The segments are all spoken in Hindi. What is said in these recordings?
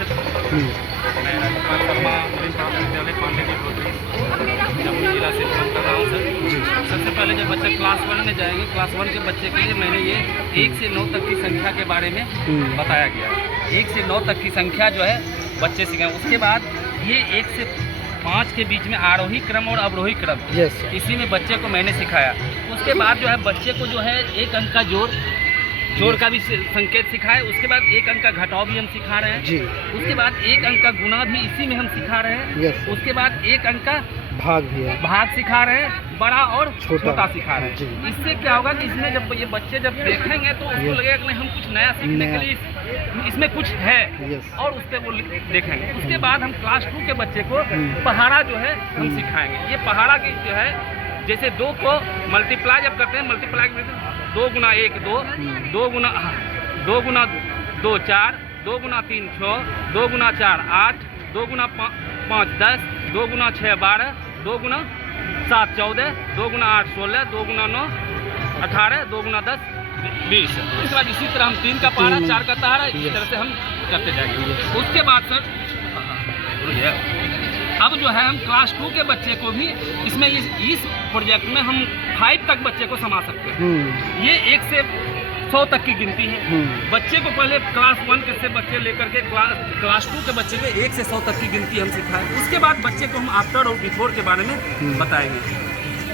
से मैं राजकुमार शर्मा मरीन विद्यालय पांडेय रोटरी जमुई जिला से फोन कर रहा हूँ सर। सबसे पहले जब बच्चा क्लास 1 में जाएंगे, क्लास 1 के बच्चे के लिए मैंने ये 1 से 9 तक की संख्या के बारे में बताया गया। 1 से 9 तक की संख्या जो है बच्चे सीखें। उसके बाद ये 1 से 5 के बीच में आरोही क्रम और अवरोही क्रम, इसी में बच्चे को मैंने सिखाया। उसके बाद जो है बच्चे को जो है 1 अंक का जोड़ का भी संकेत सिखाए। उसके बाद 1 अंक का घटाव भी हम सिखा रहे हैं जी। उसके बाद 1 अंक का गुना भी इसी में हम सिखा रहे हैं। उसके बाद 1 अंक का भाग सिखा रहे हैं, बड़ा और छोटा सिखा रहे हैं। इससे क्या होगा कि इसमें जब ये बच्चे जब देखेंगे तो उसको लगेगा कि नहीं, हम कुछ नया सीखने के लिए इसमें कुछ है और उस पर वो देखेंगे। उसके बाद हम क्लास 2 के बच्चे को पहाड़ा जो है हम सिखाएंगे। ये पहाड़ा की जो है जैसे 2 को मल्टीप्लाई जब करते हैं, मल्टीप्लाई 2 गुना 1 2, 2 गुना 2 4, 2 गुना 3 6, 2 गुना 4 8, 2 गुना 5 10, 2 गुना 6 12, 2 गुना 7 14, 2 गुना 8 16, 2 गुना 9 18, 2 गुना 10 20। उसके बाद इसी तरह हम 3 का पहाड़ा, 4 का पहाड़ा, इसी तरह से हम करते जाएंगे। उसके बाद सर अब जो है हम क्लास 2 के बच्चे को भी इसमें इस प्रोजेक्ट में हम 5 तक बच्चे को समा सकते हैं। ये 1 से 100 तक की गिनती है। बच्चे को पहले क्लास 1 से बच्चे लेकर के क्लास 2 के बच्चे के 1 से 100 तक की गिनती हम सिखाएं। उसके बाद बच्चे को हम आफ्टर और बिफोर के बारे में बताएंगे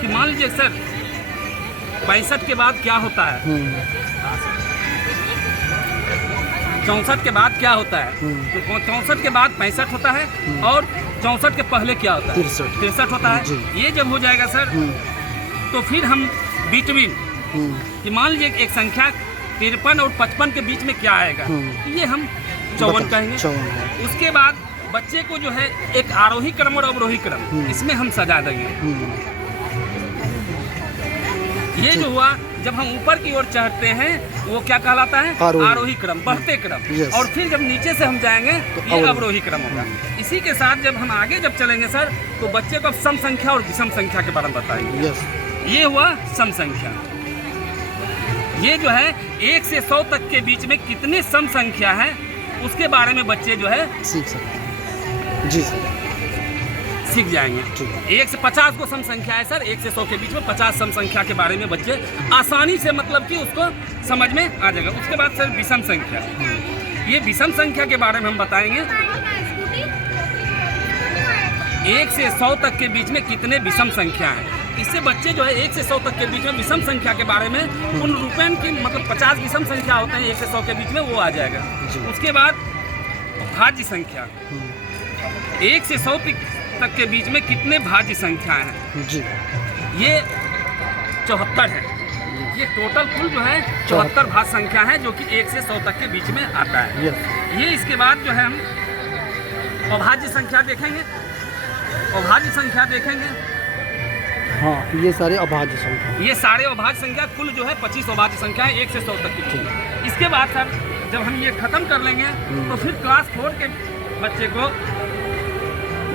कि मान लीजिए सर 65 के बाद क्या होता है, 64 के बाद क्या होता है, 64 के बाद 65 होता है और 64 के पहले क्या होता है, 63 होता है। ये जब हो जाएगा सर तो फिर हम बिटवीन कि मान लीजिए एक संख्या 53 और 55 के बीच में क्या आएगा, ये हम 54 कहेंगे। उसके बाद बच्चे को जो है एक आरोही क्रम और अवरोही क्रम इसमें हम सजा देंगे। ये जो हुआ जब हम ऊपर की ओर चढ़ते हैं वो क्या कहलाता है, आरोही क्रम, बढ़ते क्रम। और फिर जब नीचे से हम जाएंगे तो ये अवरोही क्रम होगा। इसी के साथ जब हम आगे जब चलेंगे सर तो बच्चे को सम संख्या और विषम संख्या के बारे में बताएंगे। ये हुआ सम संख्या। ये जो है 1 से 100 तक के बीच में कितने सम संख्या है उसके बारे में बच्चे जो है सीख सकते हैं जी, सीख जाएंगे। 1 से 50 को सम संख्या है सर, 1 से 100 के बीच में 50 सम संख्या के बारे में बच्चे आसानी से मतलब कि उसको समझ में आ जाएगा। उसके बाद सर विषम संख्या, ये विषम संख्या के बारे में हम बताएंगे 1 से 100 तक के बीच में कितने विषम संख्या हैं। इससे बच्चे जो है 1 से 100 तक के बीच में विषम संख्या के बारे में उन रुपये की मतलब 50 विषम संख्या होते हैं 1 से 100 के बीच में, वो आ जाएगा। उसके बाद भाज्य संख्या, 1 से 100 तक के बीच में कितने भाज्य संख्याएं हैं जी, ये 74 है। ये टोटल कुल जो है 74 भाज्य संख्या है जो कि 1 से 100 तक के बीच में आता है। ये इसके बाद जो है हम अभाज्य संख्या देखेंगे, अभाज्य संख्या देखेंगे। हाँ, ये सारे अभाज्य संख्या, ये सारे अभाज्य संख्या कुल जो है 25 अभाज्य संख्या है 1 से 100 तक की। इसके बाद सर जब हम ये खत्म कर लेंगे तो फिर क्लास 4 के बच्चे को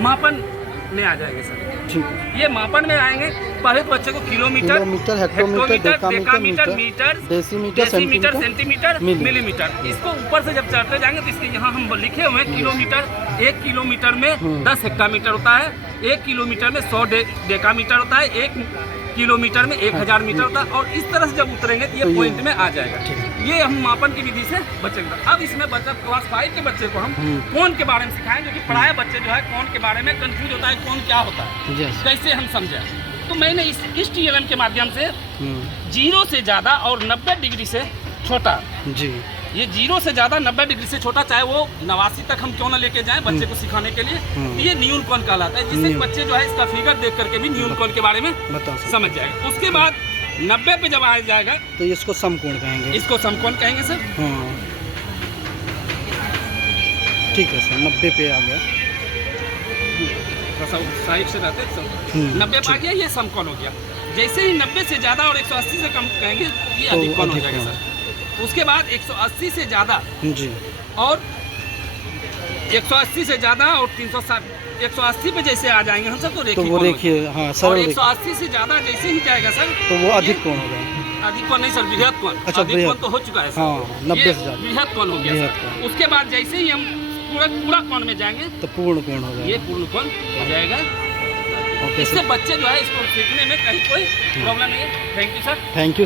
मापन में आ जाएंगे सर। ये मापन में आएंगे। पहले तो बच्चे को kilometre, hectometre, decametre, metre, decimetre, centimetre, millimetre, इसको ऊपर से जब चढ़ते जाएंगे तो इसके यहाँ हम लिखे हुए हैं किलोमीटर। 1 किलोमीटर में 10 हेक्टामीटर होता है, 1 किलोमीटर में 100 डेकामीटर होता है, 1 किलोमीटर में 1000 मीटर होता है। और इस तरह से जब उतरेंगे तो ये पॉइंट में आ जाएगा। ये हम मापन की विधि से बच्चे को। अब इसमें बच्चा क्लास 5 के बच्चे को हम कोण के बारे में सिखाएंगे, क्योंकि पढ़ाए बच्चे जो है कोण के बारे में कंफ्यूज होता है, कोण क्या होता है, कैसे हम समझें। तो मैंने इस TLM के माध्यम से 0 से ज़्यादा और 90 डिग्री से छोटा जी, ये 0 से ज़्यादा 90 डिग्री से छोटा, चाहे वो 89 तक हम क्यों ना लेके जाएं बच्चे को सिखाने के लिए, ये न्यून कोण कहलाता है। जिससे बच्चे जो है इसका फिगर देख करके भी न्यून कोण के बारे में समझ जाएगा। उसके बाद 90 पे जब आ जाएगा तो इसको समकोण कहेंगे, इसको समकोण कहेंगे सर। ठीक है सर, 90 पे आ गया, साइड से रहते हैं 90 पे आ गया, ये समकोण हो गया। जैसे ही 90 से ज़्यादा और 180 से कम कहेंगे ये अधिक कोण हो जाएगा सर। उसके बाद 180 से ज़्यादा जी और 180 से ज़्यादा और 360, 180 पे जैसे आ जाएंगे हम सब तो वो देखिए, हाँ सर, और 180 से ज़्यादा जैसे ही जाएगा सर तो वो अधिक कोण होगा। अधिक कोण नहीं सर, बृहत कोण। अच्छा, अधिक कोण तो हो चुका है सर, 90 से ज़्यादा बृहत कोण हो गया सर। उसके बाद जैसे ही हम पूरा पूरा कोण में जाएंगे तो पूर्ण कोण होगा। ये पूर्ण कोण हो जाएगा। ओके इससे सर, बच्चे जो है इसको सीखने में कहीं कोई प्रॉब्लम नहीं है। Thank you sir. Thank you.